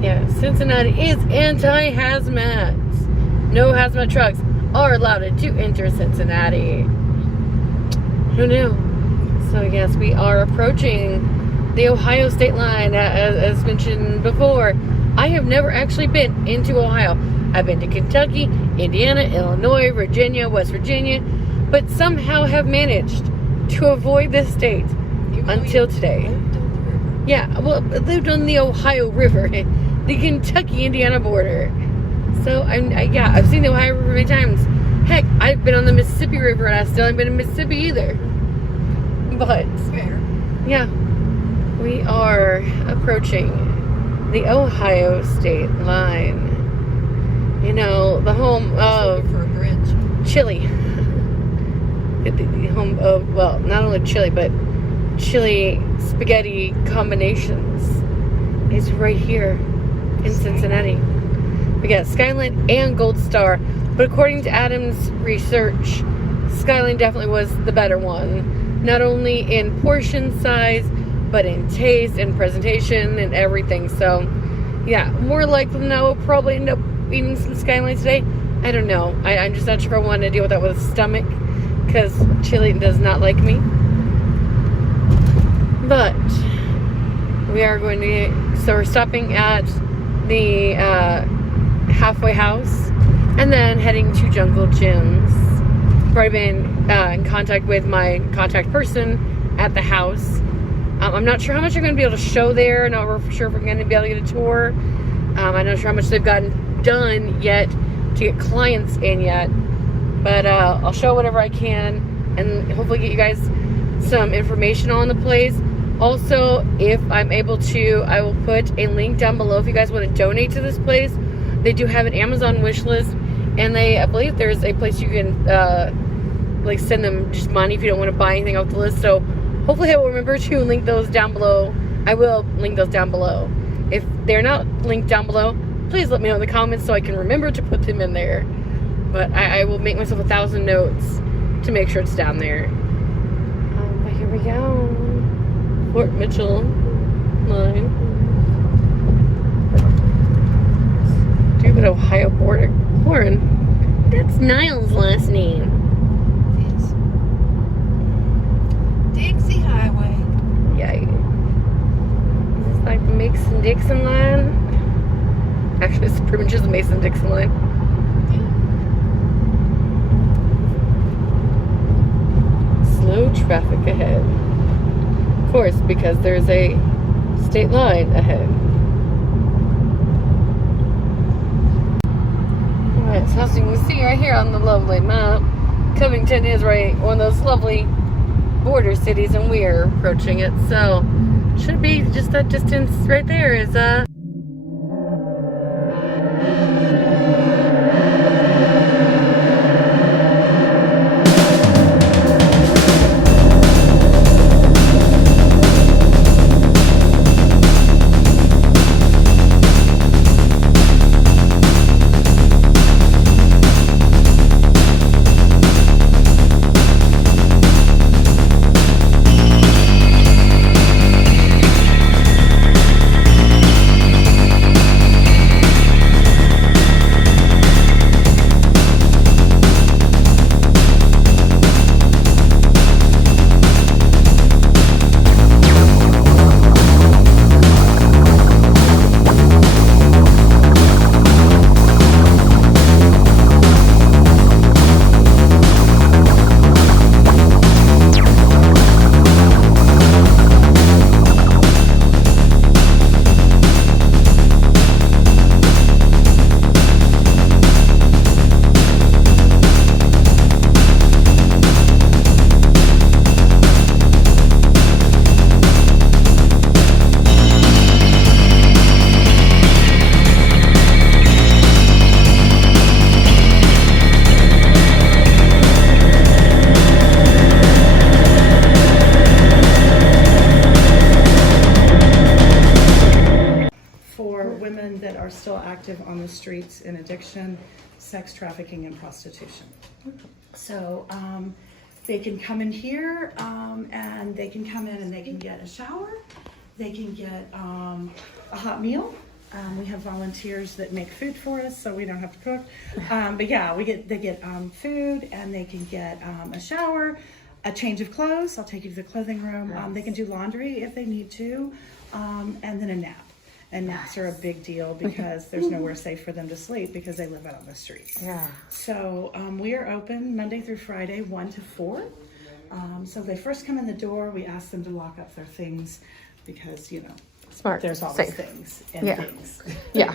Yeah, Cincinnati is anti-hazmat. No hazmat trucks are allowed to enter Cincinnati. Who knew? So yes, we are approaching the Ohio state line, as mentioned before. I have never actually been into Ohio. I've been to Kentucky, Indiana, Illinois, Virginia, West Virginia, but somehow have managed to avoid this state until today. Yeah, well, I lived on the Ohio River, the Kentucky-Indiana border. So I've seen the Ohio River many times. Heck, I've been on the Mississippi River, and I still haven't been in Mississippi either. But yeah, we are approaching the Ohio state line. You know, the home of chili. The home of, well, not only chili, but chili spaghetti combinations is right here in Cincinnati. We got Skyline and Gold Star, but according to Adam's research, Skyline definitely was the better one, not only in portion size, but in taste and presentation and everything. So yeah, more likely than not, we'll probably end up eating some Skyline today. I don't know. I'm just not sure if I want to deal with that with a stomach, because chili does not like me. But we are going to, so we're stopping at the halfway house and then heading to Jungle Gyms. I've already been in contact with my contact person at the house. I'm not sure how much I'm going to be able to show there. Not sure if we're going to be able to get a tour. I'm not sure how much they've gotten done yet to get clients in yet. But I'll show whatever I can and hopefully get you guys some information on the place. Also, if I'm able to, I will put a link down below if you guys want to donate to this place. They do have an Amazon wish list, and I believe there's a place you can like send them just money if you don't want to buy anything off the list. So hopefully I will remember to link those down below. I will link those down below. If they're not linked down below, please let me know in the comments so I can remember to put them in there. But I will make myself 1,000 notes to make sure it's down there. But here we go. Fort Mitchell line. Stupid Ohio border horn. That's Niles' last name. Dixie Highway. Yay. Is this like the Mason-Dixon line? Actually, it's pretty much just the Mason-Dixon line. Slow traffic ahead. Of course, because there's a state line ahead. Alright, so as you can see right here on the lovely map, Covington is right one of those lovely border cities, and we are approaching it. So should be just that distance right there is that are still active on the streets in addiction, sex trafficking, and prostitution. So they can come in here and they can come in and they can get a shower, they can get a hot meal, We have volunteers that make food for us, so we don't have to cook. But yeah, they get food, and they can get a shower, a change of clothes. I'll take you to the clothing room. They can do laundry if they need to, and then a nap. And naps are a big deal because there's nowhere safe for them to sleep because they live out on the streets. Yeah. So we are open Monday through Friday, 1 to 4. So if they first come in the door, we ask them to lock up their things because, Smart. there's always Safe. things and Yeah. things. Yeah.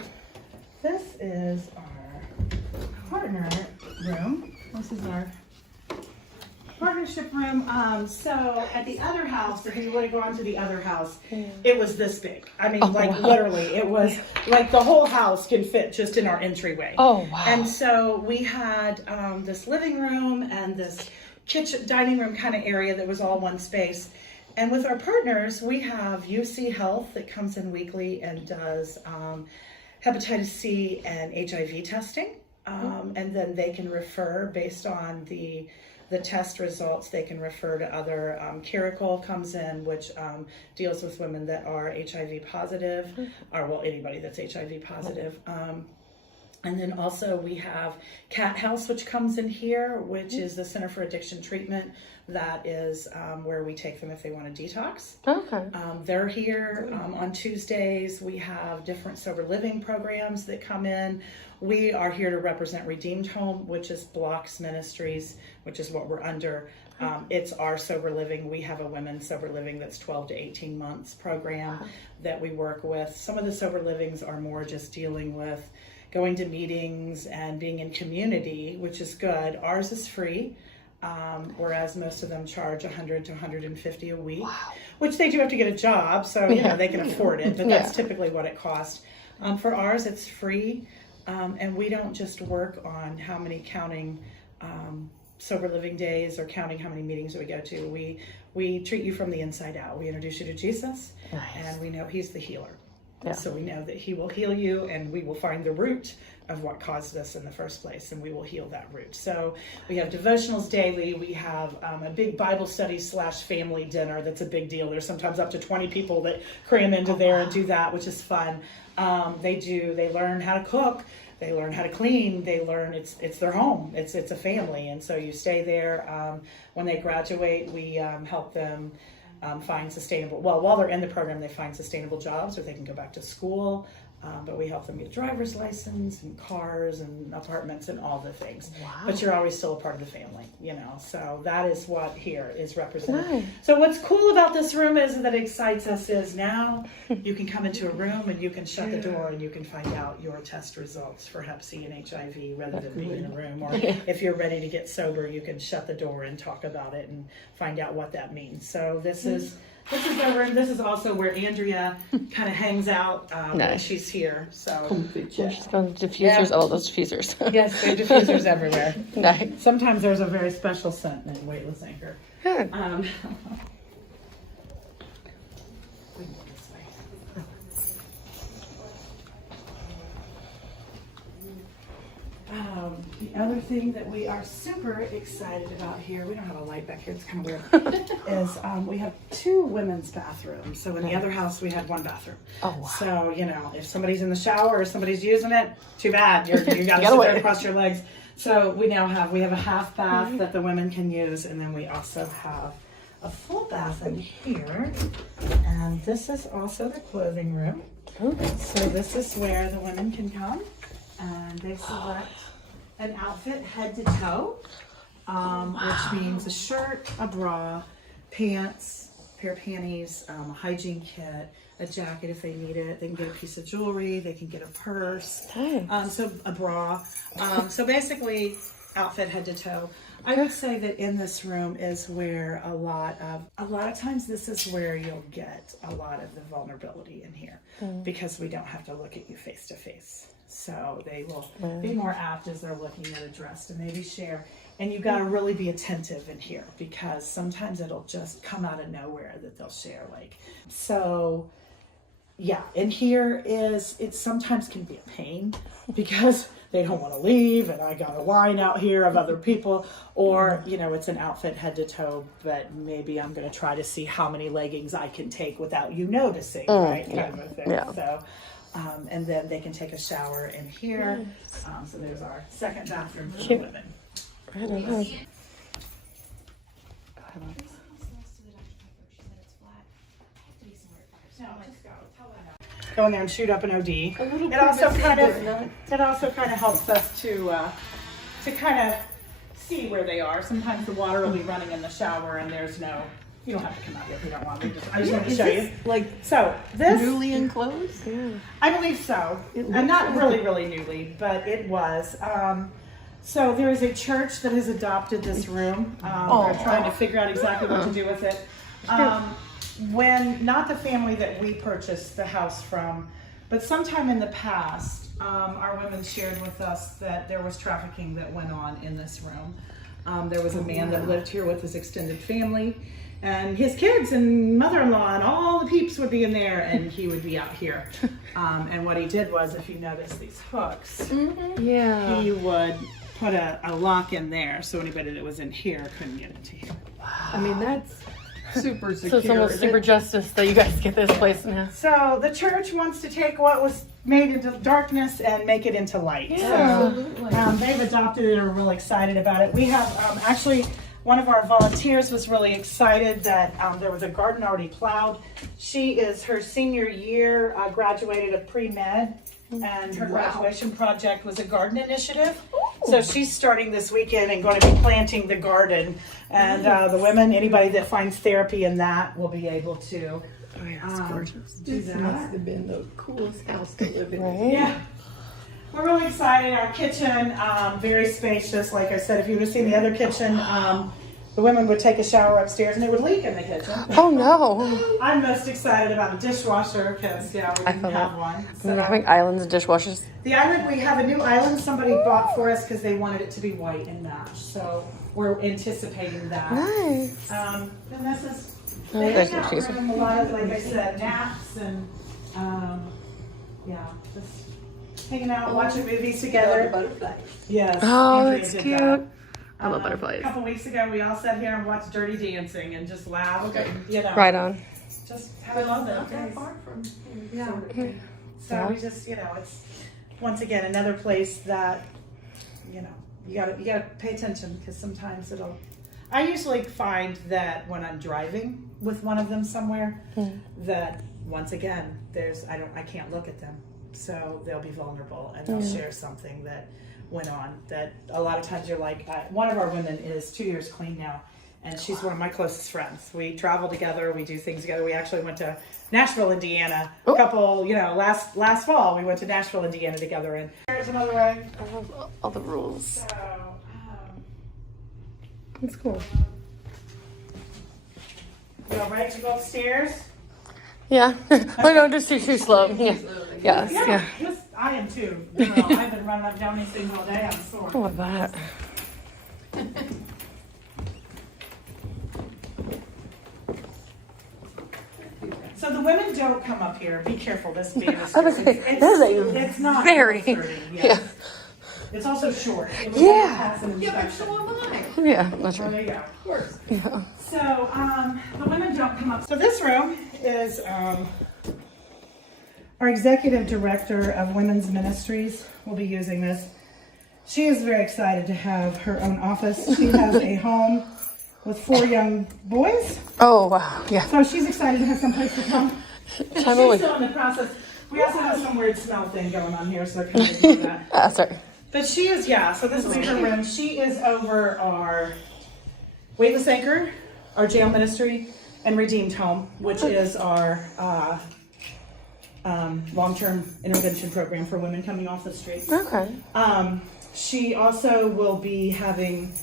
This is our partner room. This is our partnership room. So at the other house, if you want to go on to the other house, it was this big. I mean, wow. literally, it was like the whole house can fit just in our entryway. Oh, wow. And so we had this living room and this kitchen, dining room kind of area that was all one space. And with our partners, we have UC Health that comes in weekly and does hepatitis C and HIV testing. And then they can refer based on the test results. They can refer to other, Curicle comes in, which deals with women that are HIV positive, or well, anybody that's HIV positive. And then also we have Cat House, which comes in here, which is the Center for Addiction Treatment. That is where we take them if they want to detox. Okay. They're here on Tuesdays. We have different sober living programs that come in. We are here to represent Redeemed Home, which is Blocks Ministries, which is what we're under. It's our sober living. We have a women's sober living that's 12 to 18 months program that we work with. Some of the sober livings are more just dealing with going to meetings and being in community, which is good. Ours is free. Whereas most of them charge $100 to $150 a week, which they do have to get a job, so they can afford it, but that's typically what it costs. For ours, it's free, and we don't just work on how many counting sober living days or counting how many meetings we go to. We treat you from the inside out. We introduce you to Jesus, and we know He's the healer. Yeah. So we know that He will heal you, and we will find the root of what caused us in the first place, and we will heal that root. So we have devotionals daily. We have a big Bible study / family dinner. That's a big deal. There's sometimes up to 20 people that cram into there and do that, which is fun. They learn how to cook. They learn how to clean. They learn it's their home. It's a family, and so you stay there. When they graduate, we help them find sustainable, while they're in the program, they find sustainable jobs, or they can go back to school. But we help them get a driver's license and cars and apartments and all the things. Wow. But you're always still a part of the family, So that is what here is represented. Nice. So what's cool about this room is that excites us is now you can come into a room and you can shut the door and you can find out your test results for Hep C and HIV rather than being in a room. Or if you're ready to get sober, you can shut the door and talk about it and find out what that means. So this is our room. This is also where Andrea kind of hangs out when she's here. So she's got diffusers, all those diffusers. Yes, there are diffusers everywhere. Nice. Sometimes there's a very special scent in Weightless Anchor. Good. The other thing that we are super excited about here, we don't have a light back here, it's kind of weird, is we have 2 women's bathrooms. So in the other house, we had 1 bathroom. Oh, wow. So, if somebody's in the shower or somebody's using it, too bad. You got to sit there and cross your legs. So we have a half bath that the women can use, and then we also have a full bath in here. And this is also the clothing room. So this is where the women can come, and they select an outfit head to toe, which means a shirt, a bra, pants, pair of panties, a hygiene kit, a jacket if they need it. They can get a piece of jewelry. They can get a purse. So a bra. So basically, outfit head to toe. I would say that in this room is where a lot of times this is where you'll get a lot of the vulnerability in here because we don't have to look at you face to face. So they will be more apt as they're looking at a dress to maybe share. And you got to really be attentive in here because sometimes it'll just come out of nowhere that they'll share. So yeah, and here it sometimes can be a pain because they don't want to leave and I got a line out here of other people, or it's an outfit head to toe, but maybe I'm going to try to see how many leggings I can take without you noticing, right? Kind of a thing. So And then they can take a shower in here. So there's our second bathroom for the Cute. women. I don't know. Go in there and shoot up an OD. It also kind of helps us to kind of see where they are. Sometimes the water will be running in the shower and there's no. You don't have to come out here if you don't want. I just wanted to show you. Like So this, newly enclosed? Yeah. I believe so, and not really newly, but it was. So there is a church that has adopted this room. They're trying to figure out exactly what to do with it. When not the family that we purchased the house from, but sometime in the past, our women shared with us that there was trafficking that went on in this room. There was a man that lived here with his extended family. And his kids and mother-in-law and all the peeps would be in there, and he would be out here. And what he did was, if you notice these hooks, Yeah. he would put a lock in there so anybody that was in here couldn't get into here. I mean, that's super secure. So it's almost super justice that you guys get this place now. So the church wants to take what was made into darkness and make it into light. Yeah. So they've adopted it and are really excited about it. We have actually. One of our volunteers was really excited that there was a garden already plowed. She is her senior year, graduated of pre-med, and her graduation project was a garden initiative. So she's starting this weekend and going to be planting the garden. And the women, anybody that finds therapy in that will be able to That's gorgeous. do This that. must have been the coolest house to live in. Right? Yeah. We're really excited. Our kitchen, very spacious. Like I said, if you would have seen the other kitchen, the women would take a shower upstairs and it would leak in the kitchen. Oh no. I'm most excited about a dishwasher because, we didn't feel have that. one. We're So having islands and dishwashers. the island, we have a new island somebody bought for us because they wanted it to be white and match. So we're anticipating that. Nice. And this is Oh, the there's no hangout cheese. room, a lot of, like I said, naps and just hanging out, watching movies together. Butterflies. Yes. Oh, Andrea that's did cute. that. I love butterflies. A couple weeks ago, we all sat here and watched Dirty Dancing and just laughed. And, Right on. Just have a love Not it. that far from Yeah. So Yeah. we just, it's once again another place that, you gotta pay attention because sometimes I usually find that when I'm driving with one of them somewhere, that once again I can't look at them, so they'll be vulnerable and they'll share something that went on that a lot of times you're like, one of our women is 2 years clean now, and she's one of my closest friends. We travel together, we do things together. We actually went to Nashville, Indiana a couple, last fall we went to Nashville, Indiana together, and there's another way. I love all the rules. So, That's cool. you all ready to go upstairs? Yeah. But no, just too slow. Yeah. Yes. Yeah. I am too. I've been running up and down these things all day. I'm sore. Oh, I bet. So the women don't come up here. Be careful. This being I was like, that is a it's not very- sturdy, yes. Yeah. It's also short. It would Yeah. pass an Yeah, but inspection. so am I. Yeah, that's Oh, right. there you go. Of course. Yeah. So the women don't come up. So this room is our executive director of women's ministries will be using this. She is very excited to have her own office. She has a home with 4 young boys. Oh, wow. Yeah. So she's excited to have someplace to come. She's Time away. still in the process. We also have some weird smell thing going on here, so they're kind of doing that. That's right. But she is, so this is her room. She is over our Weightless Anchor, our jail ministry, and Redeemed Home, which is our long-term intervention program for women coming off the streets. Okay. She also will be having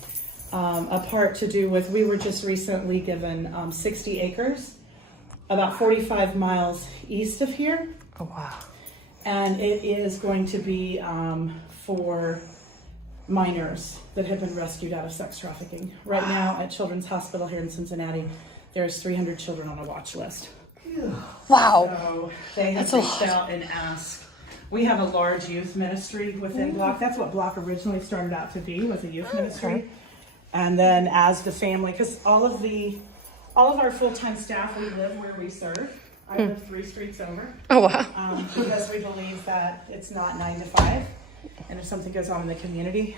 a part to do with, we were just recently given 60 acres, about 45 miles east of here. Oh, wow. And it is going to be for minors that have been rescued out of sex trafficking. Right now at Children's Hospital here in Cincinnati, there's 300 children on a watch list. Wow. So they have That's a reached lot. out and asked. We have a large youth ministry within Block. That's what Block originally started out to be, was a youth ministry. Okay. And then as the family, because all of our full-time staff, we live where we serve. I live 3 streets over. Oh, wow. Because we believe that it's not 9 to 5. And if something goes on in the community,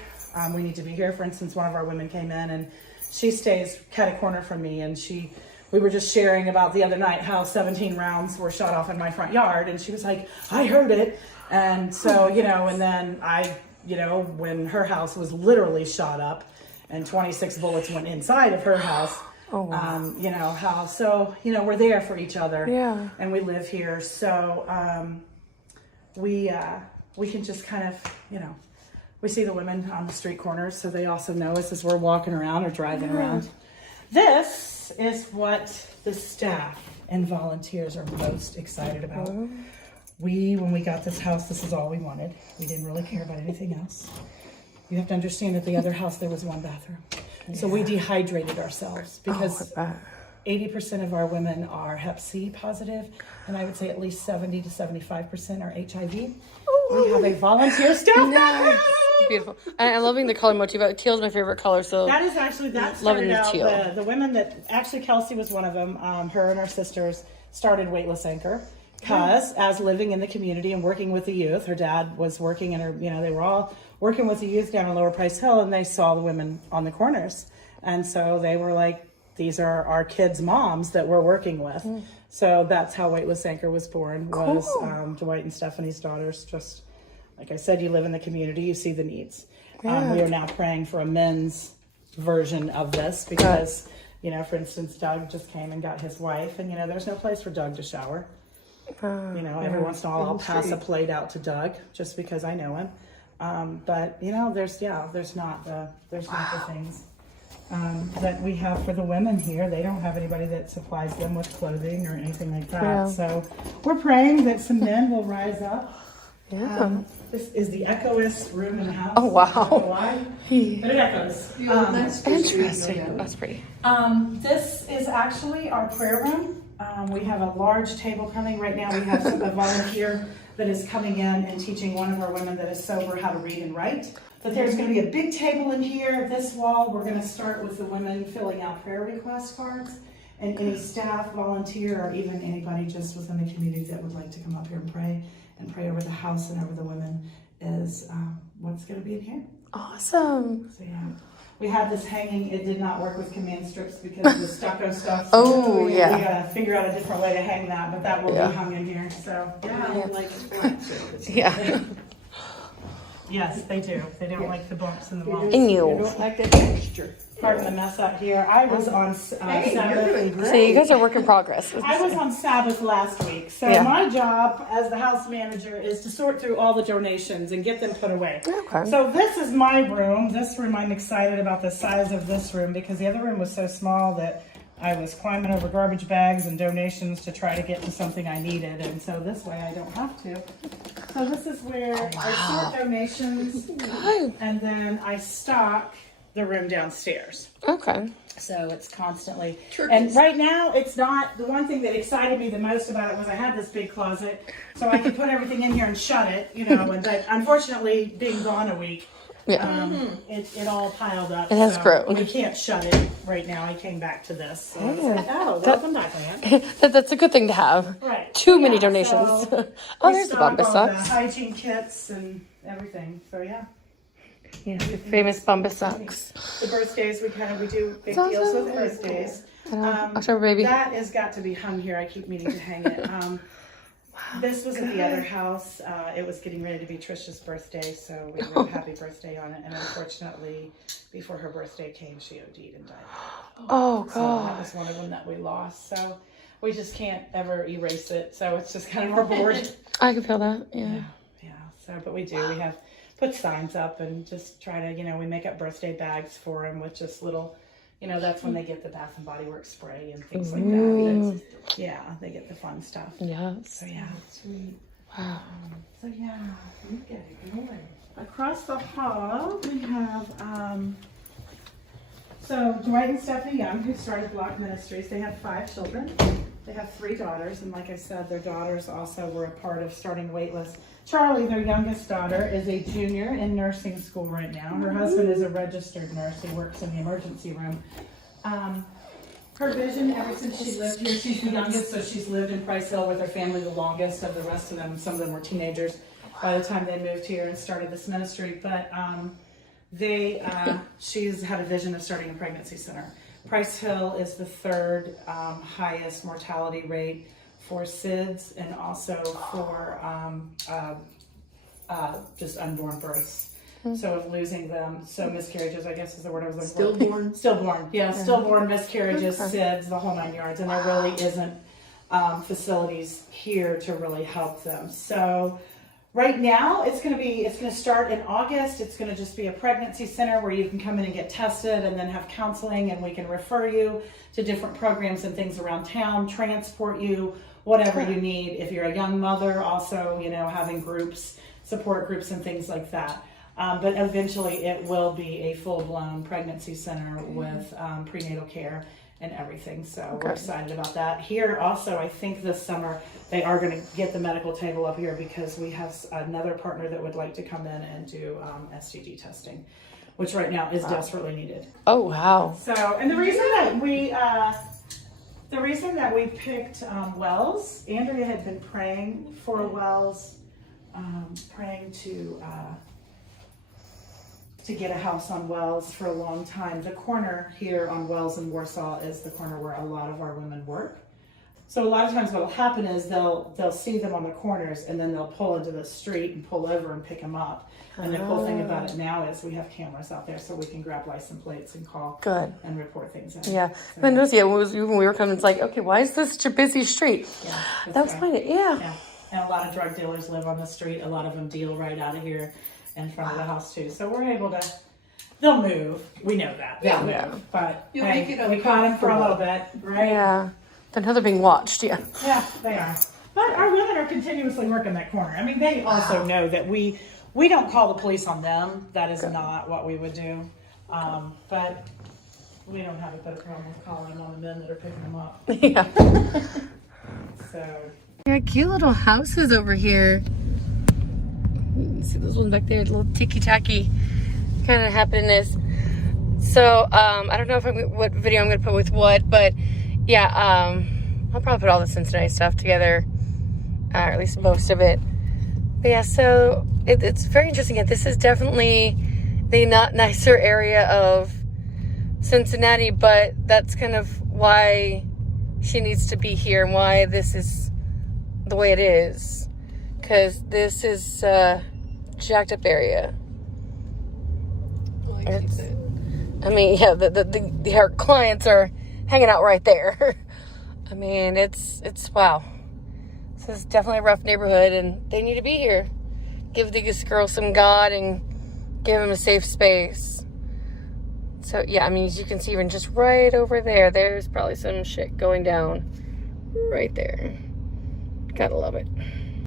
we need to be here. For instance, one of our women came in and she stays cut a corner from me, and we were just sharing about the other night how 17 rounds were shot off in my front yard, and she was like, I heard it. And so, and then when her house was literally shot up and 26 bullets went inside of her house, Oh, wow. we're there for each other. Yeah. And we live here. So we can just kind of, we see the women on the street corners, so they also know us as we're walking around or driving around. This is what the staff and volunteers are most excited about. When we got this house, this is all we wanted. We didn't really care about anything else. You have to understand that the other house, there was 1 bathroom. So we dehydrated ourselves because 80% of our women are Hep C positive, and I would say at least 70 to 75% are HIV. We have a volunteer staff. Nice. Beautiful. And I'm loving the color motif. Teal is my favorite color. So That is actually, that Loving started the out, teal. the women that, actually Kelsey was one of them, her and her sisters started Weightless Anchor. Because as living in the community and working with the youth, her dad was working, and they were all working with the youth down on Lower Price Hill, and they saw the women on the corners. And so they were like, these are our kids' moms that we're working with. So that's how Weightless Anchor was born, was Dwight and Stephanie's daughters. Just like I said, you live in the community, you see the needs. We are now praying for a men's version of this because, for instance, Doug just came and got his wife, and, there's no place for Doug to shower. Every once in a while I'll pass a plate out to Doug just because I know him. But there's not the things that we have for the women here. They don't have anybody that supplies them with clothing or anything like that. Yeah. So we're praying that some men will rise up. yeah. This is the echoest room in the house. Oh, wow. I don't know why, but it echoes. Interesting. That's pretty. This is actually our prayer room. We have a large table coming right now. We have a volunteer that is coming in and teaching one of our women that is sober how to read and write. But there's going to be a big table in here. This wall, we're going to start with the women filling out prayer request cards, and any staff, volunteer, or even anybody just within the community that would like to come up here and pray over the house and over the women is what's going to be in here. Awesome. So yeah. We had this hanging. It did not work with command strips because of the stucco stuff. Oh, yeah. We gotta figure out a different way to hang that, but that will be hung in here. So Yeah, like flat surface. Yeah. yes, they do. They don't like the bumps in the walls. And You you. don't like that texture. Pardon the mess up here. I was on Hey, you're Sabbath. doing great. So you guys are work in progress. I was on Sabbath last week, so Yeah. my job as the house manager is to sort through all the donations and get them put away. Okay. So this is my room. This room, I'm excited about the size of this room because the other room was so small that I was climbing over garbage bags and donations to try to get to something I needed, and so this way I don't have to. So this is where I sort donations, Good. and then I stock the room downstairs. Okay. So it's constantly, Turkeys. and right now it's not, the one thing that excited me the most about it was I had this big closet, so I could put everything in here and shut it, and but unfortunately being gone a week, Yeah. it all piled up. It has so grown. We can't shut it right now. I came back to this. So it's like, oh, welcome back, man. That's a good thing to have. Right. Too many Yeah, donations. so Oh, we there's the stock Bumbus all socks. the hygiene kits and everything. So yeah. Yeah, the famous Bumbus socks. The birthdays, we do big That's deals with awesome. birthdays. October baby. That has got to be hung here. I keep meaning to hang it. This was at the other house. It was getting ready to be Trisha's birthday, so we wrote happy birthday on it. And unfortunately, before her birthday came, she OD'd and died. Oh, So that God. was one of them that we lost. So we just can't ever erase it. So it's just kind of our board. I can feel that. Yeah. Yeah. So, but we do. We have put signs up and just try to, we make up birthday bags for them with just little, that's when they get the Bath and Body Works spray and things like that. Yeah, they get the fun stuff. Yes. So yeah. Sweet. Wow. So yeah. You get it going. Across the hall we have so Dwight and Stephanie Young, who started Block Ministries. They have 5 children. They have 3 daughters, and like I said, their daughters also were a part of starting Weightless. Charlie, their youngest daughter, is a junior in nursing school right now. Her husband is a registered nurse. He works in the emergency room. Her vision ever since she lived here, she's the youngest, so she's lived in Price Hill with her family the longest of the rest of them. Some of them were teenagers by the time they moved here and started this ministry. But she's had a vision of starting a pregnancy center. Price Hill is the third highest mortality rate for SIDS and also for just unborn births. So of losing them, so miscarriages, I guess is the word I was looking for. Stillborn. Stillborn, yeah, stillborn, miscarriages, SIDS, the whole 9 yards, and there really isn't facilities here to really help them. So right now, it's going to start in August. It's going to just be a pregnancy center where you can come in and get tested and then have counseling, and we can refer you to different programs and things around town, transport you, whatever you need. If you're a young mother, also, having groups, support groups and things like that. But eventually it will be a full-blown pregnancy center with prenatal care and everything. So we're excited about that. Here also, I think this summer, they are going to get the medical table up here because we have another partner that would like to come in and do STD testing, which right now is desperately needed. Oh, wow. So, and the reason that we picked Wells, Andrea had been praying for Wells, praying to get a house on Wells for a long time. The corner here on Wells in Warsaw is the corner where a lot of our women work. So a lot of times what will happen is they'll see them on the corners and then they'll pull into the street and pull over and pick them up. And the cool thing about it now is we have cameras out there so we can grab license plates and call and report things in. Yeah. So, I noticed, when we were coming, it's like, okay, why is this such a busy street? Yeah, That was funny. Yeah. And a lot of drug dealers live on the street. A lot of them deal right out of here in front of the house too. So we're able to, they'll move. We know that. They'll move. But You'll make it we caught them for a little bit, right? Yeah. But now they're being watched, yeah. Yeah, they are. But our women are continuously working that corner. I mean, they also know that we don't call the police on them. That is not what we would do. But we don't have a better problem with calling them on the men that are picking them up. Yeah. So. There are cute little houses over here. You see those ones back there, little ticky-tacky kind of happiness. So, I don't know what video I'm going to put with what, but yeah, I'll probably put all the Cincinnati stuff together, or at least most of it. But yeah, so it's very interesting. This is definitely the not nicer area of Cincinnati, but that's kind of why she needs to be here and why this is the way it is. Because this is a jacked up area. I mean, yeah, her clients are hanging out right there. I mean, it's wow. This is definitely a rough neighborhood, and they need to be here. Give these girls some God and give them a safe space. So, yeah, I mean, as you can see, even just right over there, there's probably some shit going down right there. Gotta love it.